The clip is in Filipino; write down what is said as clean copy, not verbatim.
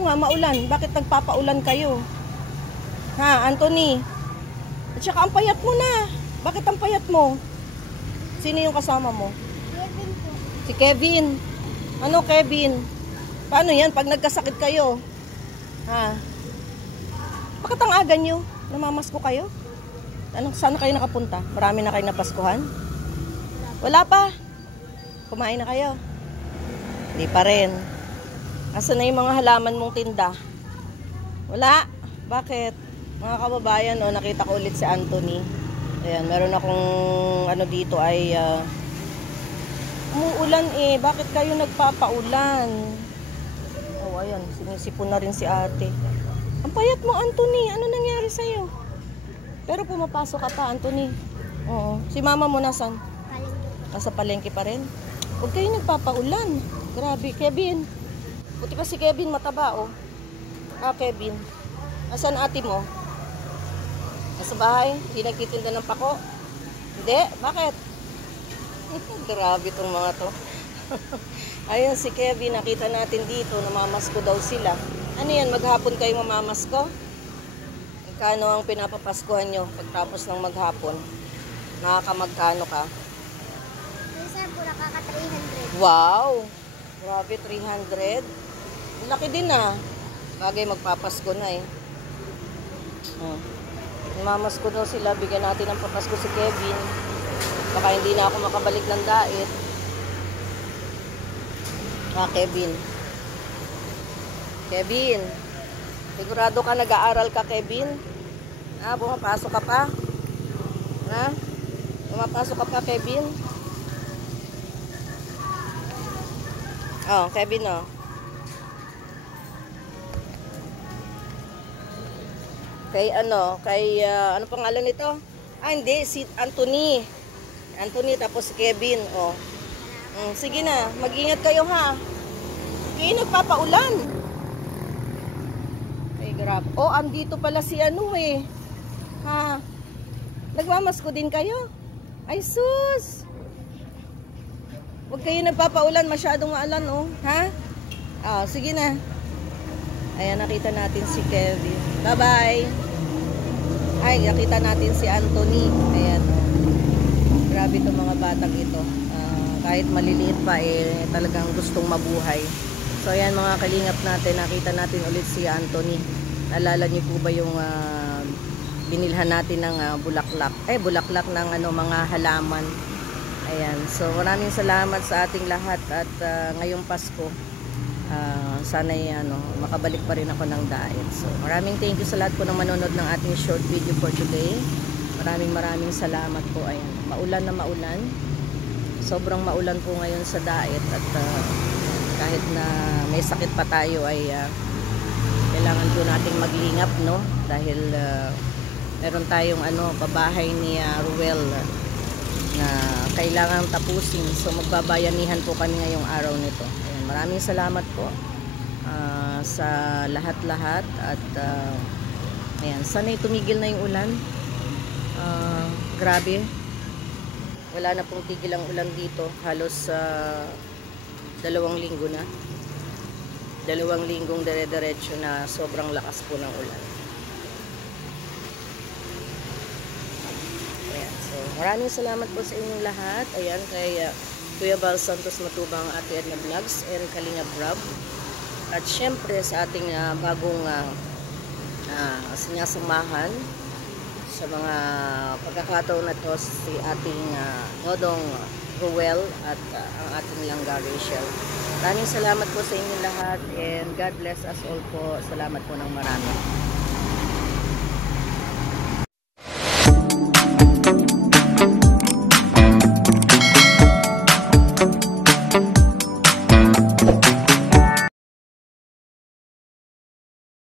Oo nga, maulan. Bakit nagpapaulan kayo? Ha, Anthony? At saka ang payat mo na. Bakit ang payat mo? Sino yung kasama mo? Kevin po. Si Kevin. Ano Kevin? Paano yan pag nagkasakit kayo? Ha? Bakit ang aga nyo? Namamasko kayo? Anong, saan kayo nakapunta? Marami na kayo napaskuhan? Wala pa? Kumain na kayo? Hindi pa rin. Asa na yung mga halaman mong tinda? Wala? Bakit? Mga kababayan, oh, nakita ko ulit si Anthony. Ayan, meron akong ano dito ay umuulan eh. Bakit kayo nagpapaulan? Oh, ayan, sinisipon na rin si ate. Ang payat mo, Anthony. Ano nangyari sa'yo? Pero pumapasok ka pa, Anthony. Oo. Si mama mo nasan? Palengke. Nasa palengke pa rin? Huwag kayo nagpapaulan. Grabe, Kevin. Buti pa si Kevin, mataba, oh. Ah, Kevin. Nasaan ate mo? Nasa bahay? Hindi nagtitinda ng pako? Hindi? Bakit? Grabe itong mga to. Ayun si Kevin, nakita natin dito, namamasko daw sila. Ano yan, maghapon kayo mamamasko? Magkano ang pinapapaskuhan nyo pagtapos ng maghapon? Nakakamagkano ka? Minsan po nakaka 300. Wow! Grabe, 300. Laki din ah. Bagay magpapasko na eh. Mamasko daw sila. Bigyan natin ng papasko si Kevin. Baka hindi na ako makabalik ng diet. Ah, Kevin. Kevin. Sigurado ka nag-aaral ka, Kevin? Ah, pumapasok ka pa? Ha? Pumapasok ka pa, Kevin? Oh, Kevin, oh. Ano pangalan nito? Ah, hindi, si Anthony. Anthony, tapos si Kevin, oh. Sige na, mag-ingat kayo ha. Okay, nagpapaulan. Ay, grabe. Oh, andito pala si ano eh. Ha? Nagmamasko din kayo? Ay, sus! Huwag kayo nagpapaulan, masyadong maalan, oh. Ha? Oh, sige na. Ayan, nakita natin si Kevin. Bye-bye! Ay, nakita natin si Anthony. Ayan, oh. Grabe itong mga batang ito. Kahit maliliit pa, eh, talagang gustong mabuhay. So, ayan mga kalingap natin. Nakita natin ulit si Anthony. Naalala niyo po ba yung binilhan natin ng bulaklak? Bulaklak ng mga halaman. Ayan. So, maraming salamat sa ating lahat. At ngayong Pasko, sana makabalik pa rin ako ng diet. So, maraming thank you sa lahat po ng manonood ng ating short video for today. Maraming salamat po. Ayan. Maulan na maulan. Sobrang maulan po ngayon sa diet. At kahit na may sakit pa tayo ay kailangan po nating maglingap, no? Dahil meron tayong pabahay ni Ruel na kailangan tapusin. So magbabayanihan po kami ngayong araw nito. Ayan, maraming salamat po sa lahat-lahat at ayan, sana'y tumigil na yung ulan. Grabe, wala na pong tigil ang ulan dito. Halos 2 linggo na. 2 linggong dire-diretso na sobrang lakas po ng ulan. Ayan, so maraming salamat po sa inyong lahat. Ayan, kay Kuya Val Santos Matubang, Ate Edna Vlogs, and Kalinga Brab. At syempre sa ating bagong sinasamahan sa mga pagkakataon na to, si ating Nodong Ruel at ang ating Langga Rachel. Maraming salamat po sa inyong lahat and God bless us all po. Salamat po ng marami.